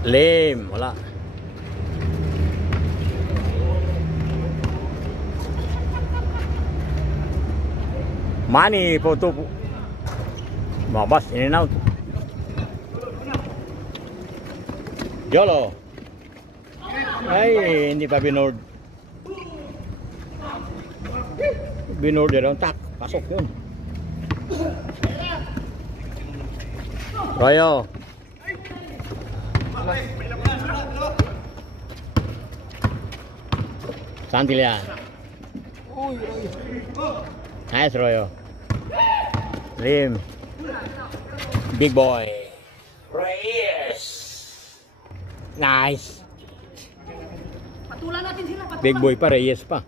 Lim, wala. Money po to. Mabas, in and out. Yolo. Ay, hindi pa binord. Binord yun. Tak, pasok yun. Royo. Santilian. Nice, Royo. Lim. Big boy. Reyes. Nice. Patulan natin sila. Patulan. Big boy pa, Reyes pa.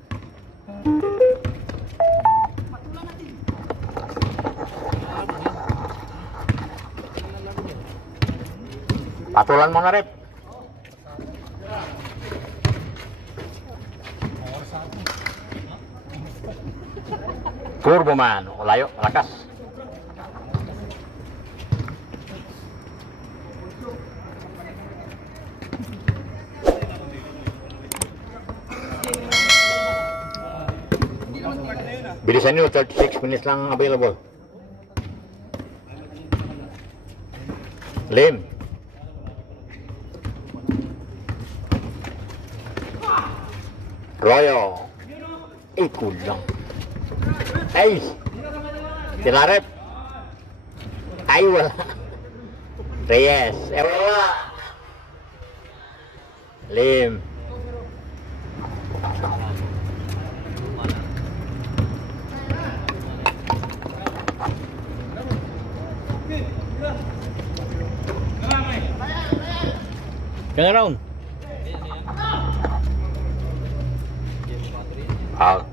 Patulan natin. Patulan mo na, Rep. Turbo man, layo, lakas. Bilisan nyo, 36 minutes lang available. Lim. Royo. Kulang. Ay! Sila Rep. Ay, wala. Reyes. Wala. Lim. Turn around. Out.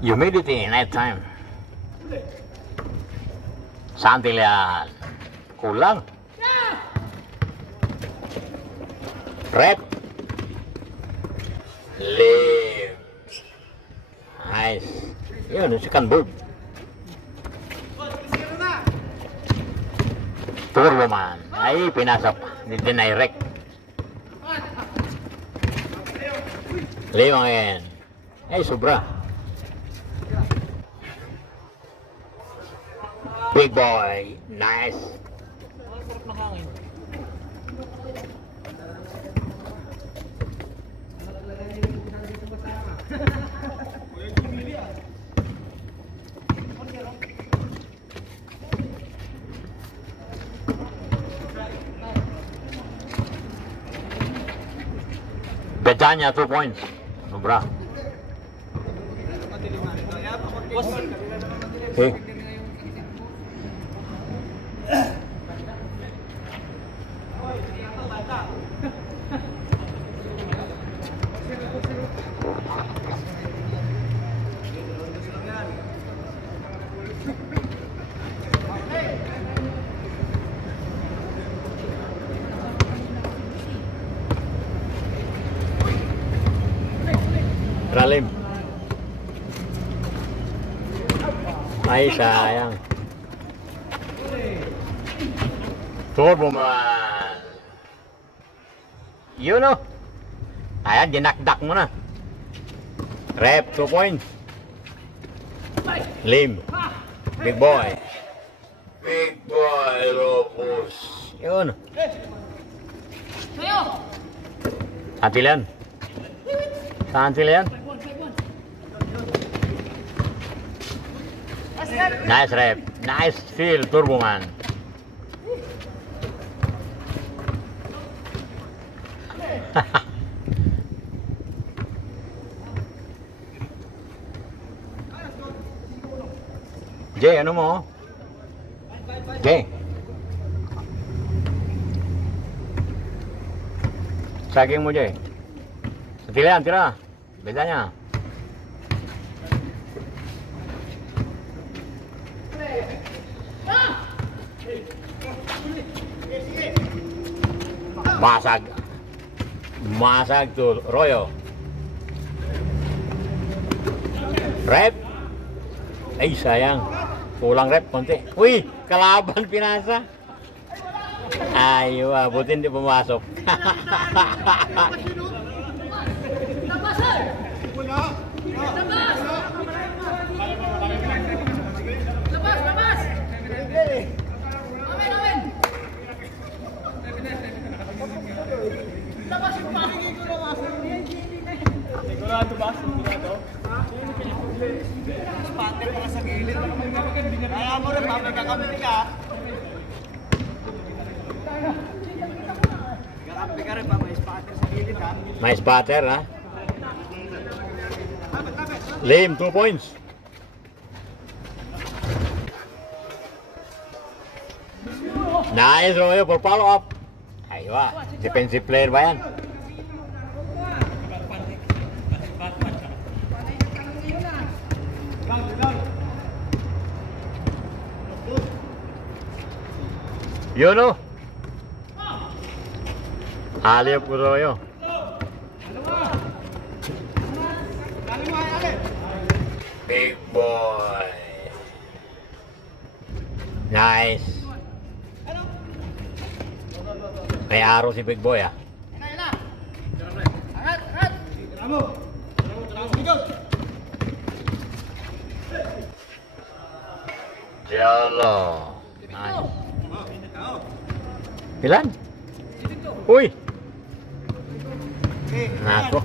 Humidity night time. Santilian. Kulang. Rep. Lim. Nice. Yun, second bird. Turbo man. Ay, pinasap. Dinirect. Limang yan. Ay, sobra. Big boy. Nice. Betanya 2 points. Sobra. Okay. Lalim. Ay, sayang. Turbo man. Yun o. Ayan, dinakdak mo na. Rep, 2 points. Lim. Big boy. Big boy, Lopus. Yun. Santilian. Santilian. Nice rep. Nice feel, Turbo man. Jay, ano mo? Jay. Saging mo, Jay. Santilian, tira. Bedanya. Masag tuh Royo. Rep. Ay, sayang. Kulang rep, konti. Uy, kalaban pinasa. Ay, buti hindi pumasok. Labas eh! Labas! Labas, labas! Amen, amen! Labas yung pa! Sigurado ba? Sigurado? Spatter ka sa gilid. Kaya mo rin, magkakampi ka. Magkakampi ka rin pa, may spatter sa gilid ha. May spatter, ha? Lim, 2 points. Nice, Romeo, for follow-up. Aywa, defensive player ba yan? Yun o. Halip ko Romeo. Big boy. Nice. May araw si Big Boy, ah. Angat, angat! Tramo! Tramo! Yalo. Nice. Ilan? Uy! Nako.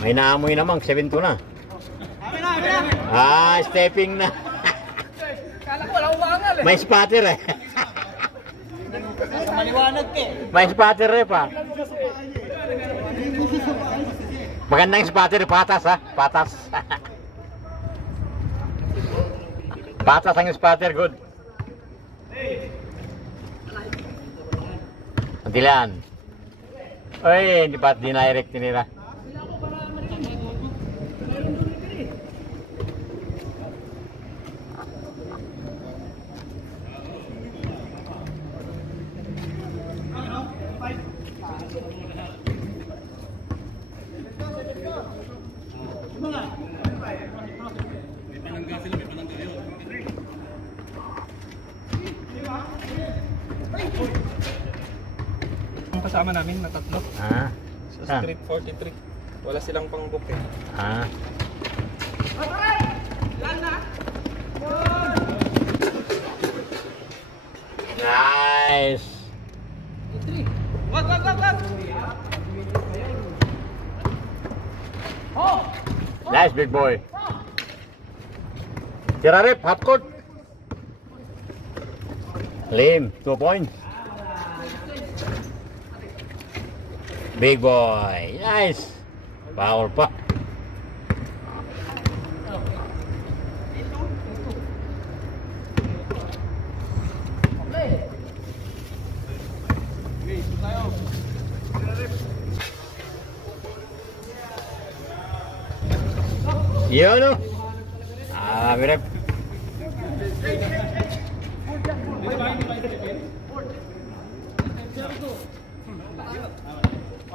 May naamoy namang 7-2 na. Amin na, amin na! Ah, stepping na. Kala ko wala umangal eh! May spatter eh. Maliwanag ka eh. May spatter eh pa. Magandang spatter, patas ha. Patas. Patas ang spatter, good. Antilan. Oy, hindi pa dinirect nila. Ang kasama namin na tatlo Ah. sa Saan? Street 43. Wala silang pang-book eh. Ah. Nice. Wag, wag, wag, wag! Nice, big boy. Tira rep, half court. Lim, 2 points. Big boy. Nice. Foul pa. Yun o. Ah, mirip.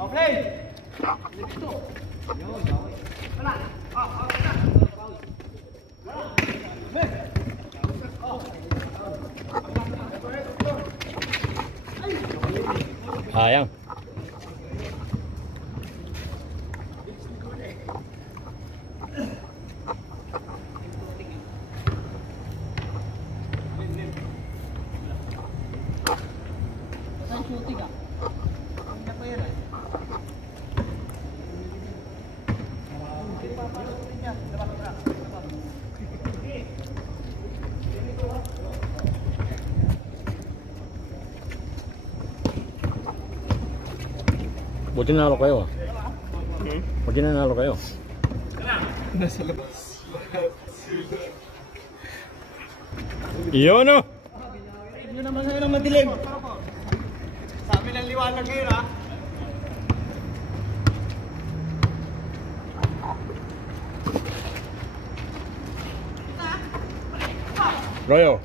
Okay! Sayang. Buti nanalo kayo. Buti nanalo kayo. Nasa labas. Yun o. Yun naman sa'yo ng madilim. Sa amin ang liwanag ngayon ha. Royo.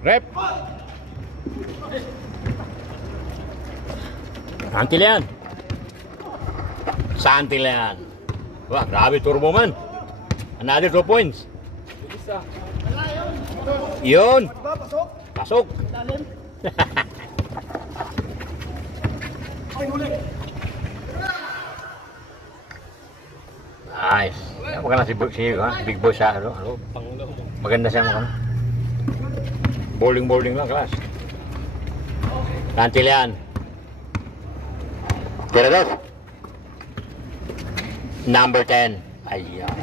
Rep. Antilan. Sa Antilan. Wah, grabe turbo man. Another 2 points. Bilis ah. Yun. Ba, pasok. Pasok. Lalim. Ay, huli. Nice. Maganda Big Boy sa ano. Pangulo. Maganda siya mo. Bowling lang kelas. Tantilian. Tira dos. Number 10. Ayan.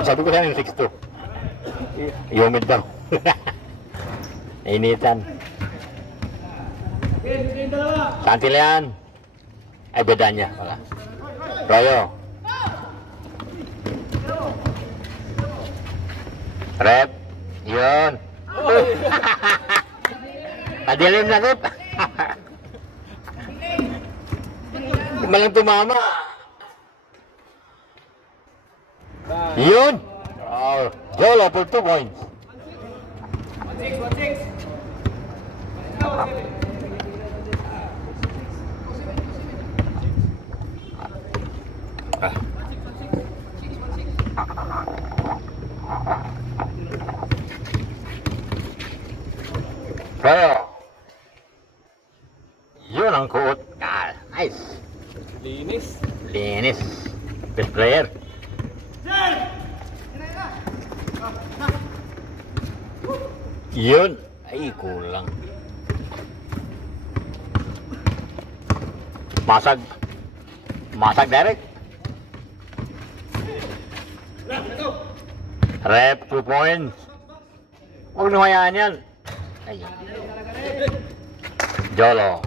Sabi ko sana yung 6-2. Humid daw. Initan. Game dalawa. Tantilian. Ay, bedanya. Wala. Royo. Rep. Yun. Padilim na, Rep. Malang tumama. Yun. Oh, Jolo for 2 points. 1-6. Ah. Royo. Yun ang kuot. Ah, nice. Linis. Linis. Best player. Yun. Ay, kulang. Masag. Masag direct. Rep, 2 points. Huwag nyo hayaan yan. Ay. Jolo.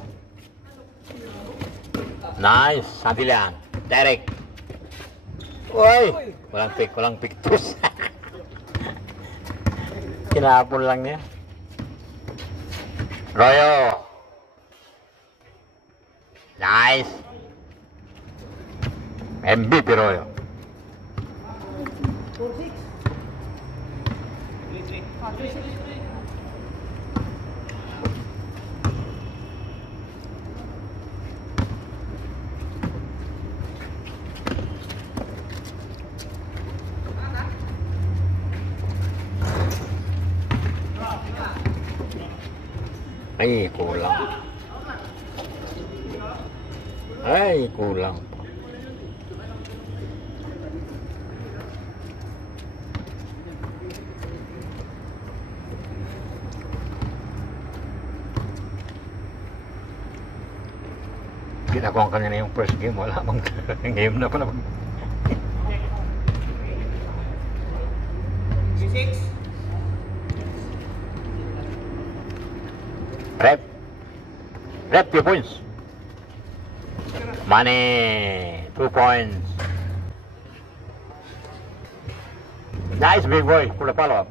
Nice. Santilian. Direct. Uy! Walang pictus. Kinapon lang niya. Royo. Nice. MVP Royo. 4-6. Ay, kulang. Ay, kulang. Ginakuha ka na yung first game. Wala bang game na pala. 6. Rep 2 points. Money 2 points. Nice big boy for the follow up.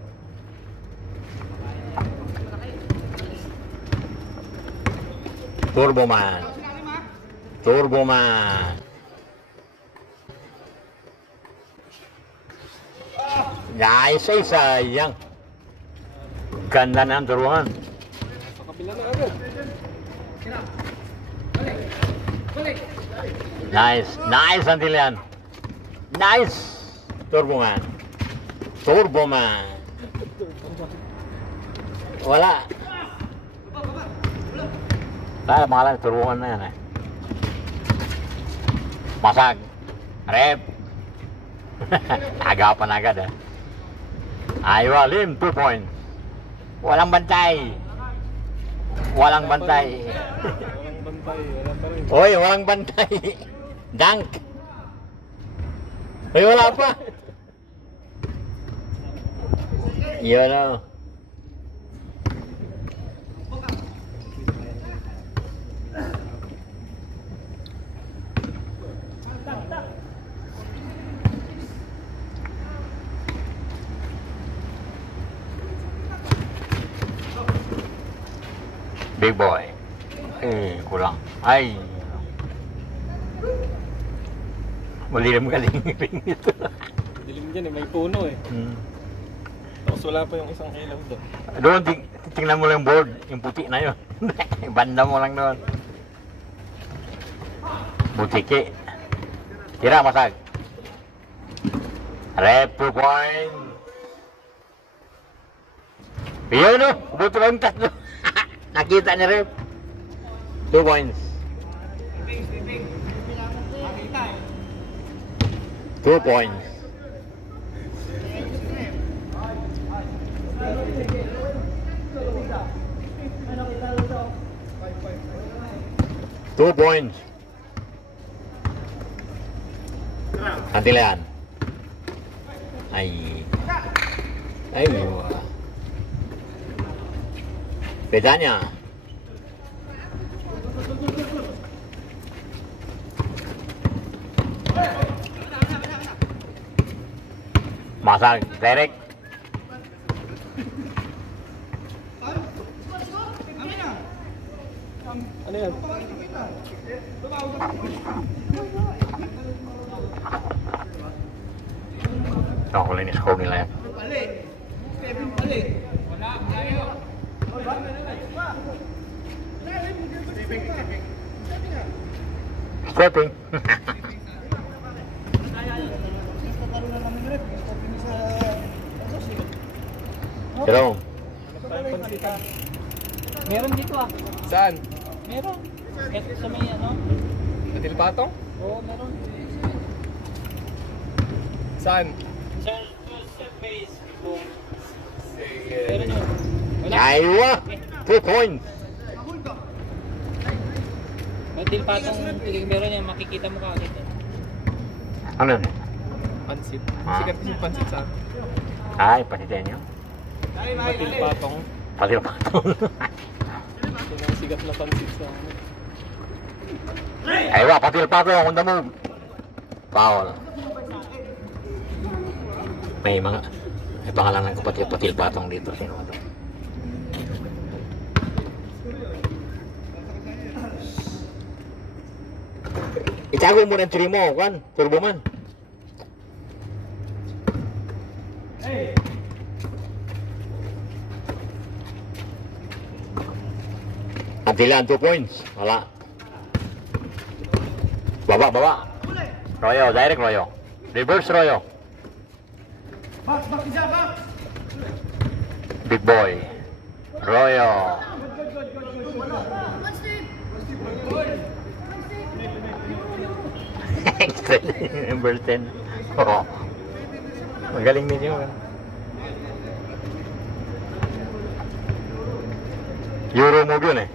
Turbo Man. Nice, ay sayang. Ganda na ang turuan. Sa kapila na agad. Nice Santilian. Nice. Turbo Man. Wala. Kaya malah turbo Man na yan eh. Masag. Rep. Agapan agad eh. Aywa, Lim, 2 points. Walang bantay. Walang bantay. Oy, walang bantay. Dunk. Oy, wala pa. Yun o. Big boy. Kulang. Ay. Malilim galing ito. Dilim dyan eh, may puno eh. Tapos wala pa yung isang ilaw doon. Doon, tingnan mo lang yung board. Yung puti na yun. Banda mo lang doon. Butiki. Tira, masag. Rep 2 points. Yun o, buto lang tatlo. Nakita ni Rep. 2 points. 2 points. Two points. Antilan. Ay. Ay. Bedanya. Masang direct. Ano yan? Ako lang score nila yan. Stepping. Hello. Meron dito ah. Saan? Meron. Ito sa may ano. Batil Patong? Oo, meron. Saan? Sa Facebook. Meron yun. Wala. Aywa. 2 points. Batil patong meron yan. Makikita mo kagad. Ano yun? Pansit. Ah. Sikat kasi yung pansit sa akin. Ay, pasitin nyo. Batil Patong. Patil patong. Yun ang sikat na pansit sa akin. Aywa, patil patong. On the move. Foul. May pangalan ng kapatid patil patong dito. Sino ito? Itago mo ng tree mo, kan? Turbo man. Antilan 2 points. Wala. Baba. Royo, direct Royo. Reverse Royo. Big boy. Royo. Number 10. Oo. Magaling ninyo. Euro move yun eh.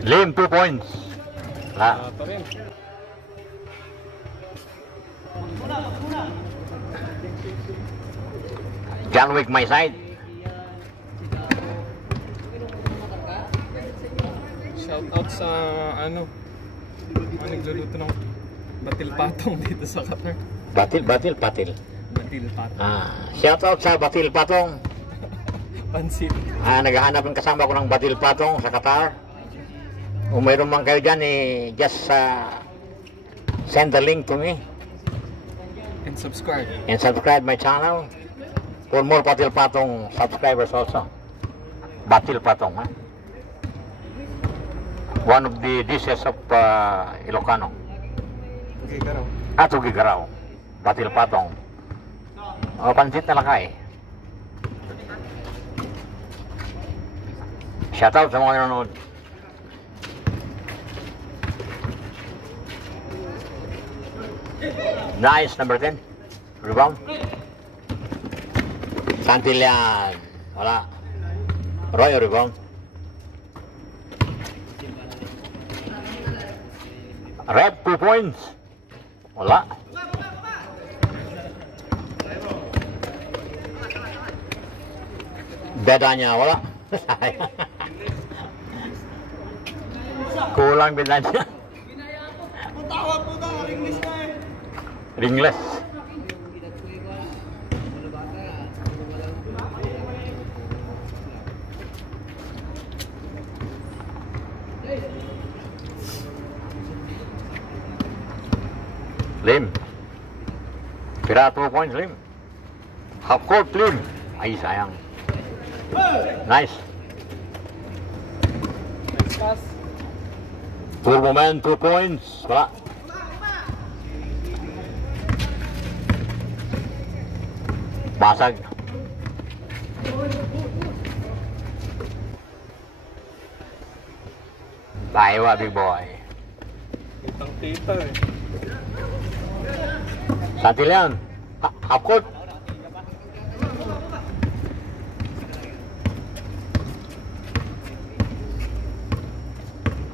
Lim, 2 points. La. Pa rin. John Wick my side. Shout out sa ano nagluluto ng batil patong dito sa Qatar. Batil. Batil patong. Shout out sa Batil Patong. Pansit. Naghahanap ng kasama ko ng Batil Patong sa Qatar. Kung mayroon man kayo dyan, just send the link to me. And subscribe. And subscribe my channel. For more Batil Patong subscribers also. Batil Patong, ha? One of the dishes of Ilocano. Okay, karaw. Tugigaraw. Batil Patong. Pansit na lakay. Shoutout sa mga nanonood. Nice, number 10. Rebound. Santillan. Wala. Roy, rebound. Red, 2 points. Wala. Bedanya, wala. Kulang bedanya. Tawag po tayo, English na eh. Ringless. Lim. Kira 2 points, Lim. Half court, Lim. Ay, sayang. Nice. Pass. Turbo Man, 2 points. Wala. Basag. Taiwa, big boy. Kitang kita eh. Santillan. Half court.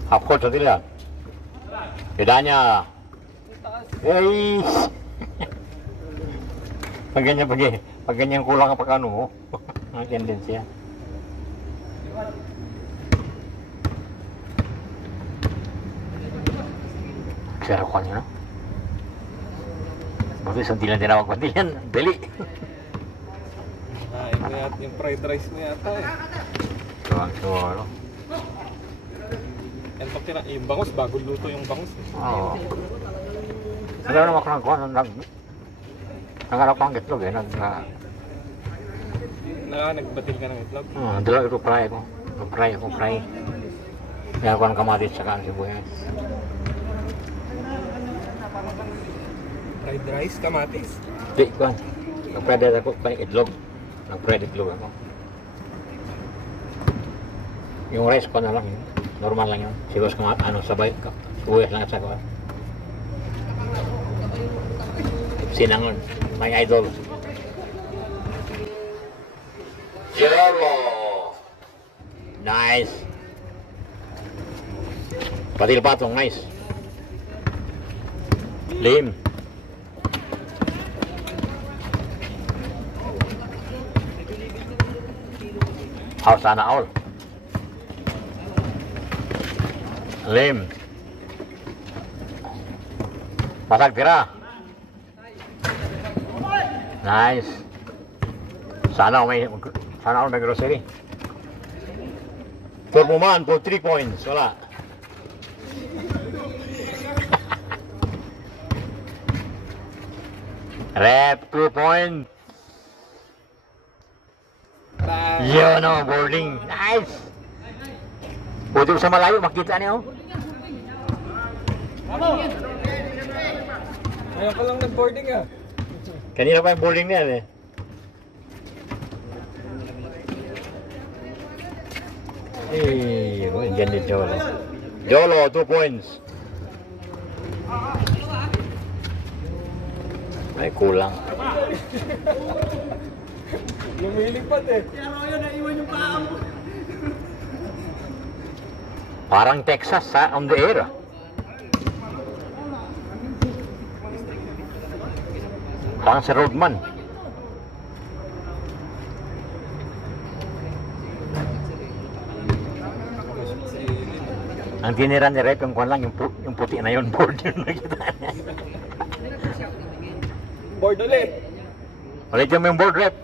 Half court, Santillan. Bedanya. Hey. Pag ganyan kulang ang pagkano mo. Ang tendency yan. Sira ko niya, no? Buti Santillan tinawag Santillan. Beli. Kain mo yata yung fried rice mo yata eh. Siguro. Yan pag yung bangus, bago luto yung bangus eh. Oo. Nagkaroon naman ako ng kuhan. Nagkaroon ko ang itlog eh. Nagbatil ka ng itlog? Dalawa ito fry ko. Fry. Kaya ko ng kamatis saka ang sibuyas. Fried rice, kamatis. Di ko. Nag-fried ako pa itlog. Nag-fried itlog ako. Yung rice ko na lang yun. Normal lang yun. Siguro sabay sibuyas lang at saka. Sinangon. My idol. Zero. Nice. Batil patong, nice. Lim. Out sana all. Lim. Pasag tira. Nice. Sana all may grocery. Turbo Man for 3 points. Wala. Rep 2 points. Yun o, boarding. Nice. Buti sa malayo, makita niyo. Ngayon ka lang nag-boarding ah. Kanina pa yung boarding niya eh. Eh, dyan din Jolo. Jolo, 2 points. Ay, kulang. Lumilipad eh. Parang Texas on the air. Parang si Rodman. Ang tinira ni Rep yung kwan lang, yung puti na yun, board yun nakita niya. Board ulit. Ulit yung board, Rep.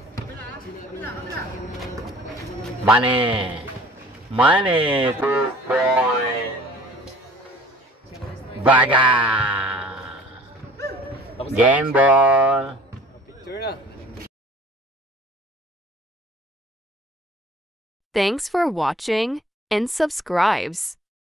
Money, 2 points. Baga. Game ball. Picture na. Thanks for watching and subscribes.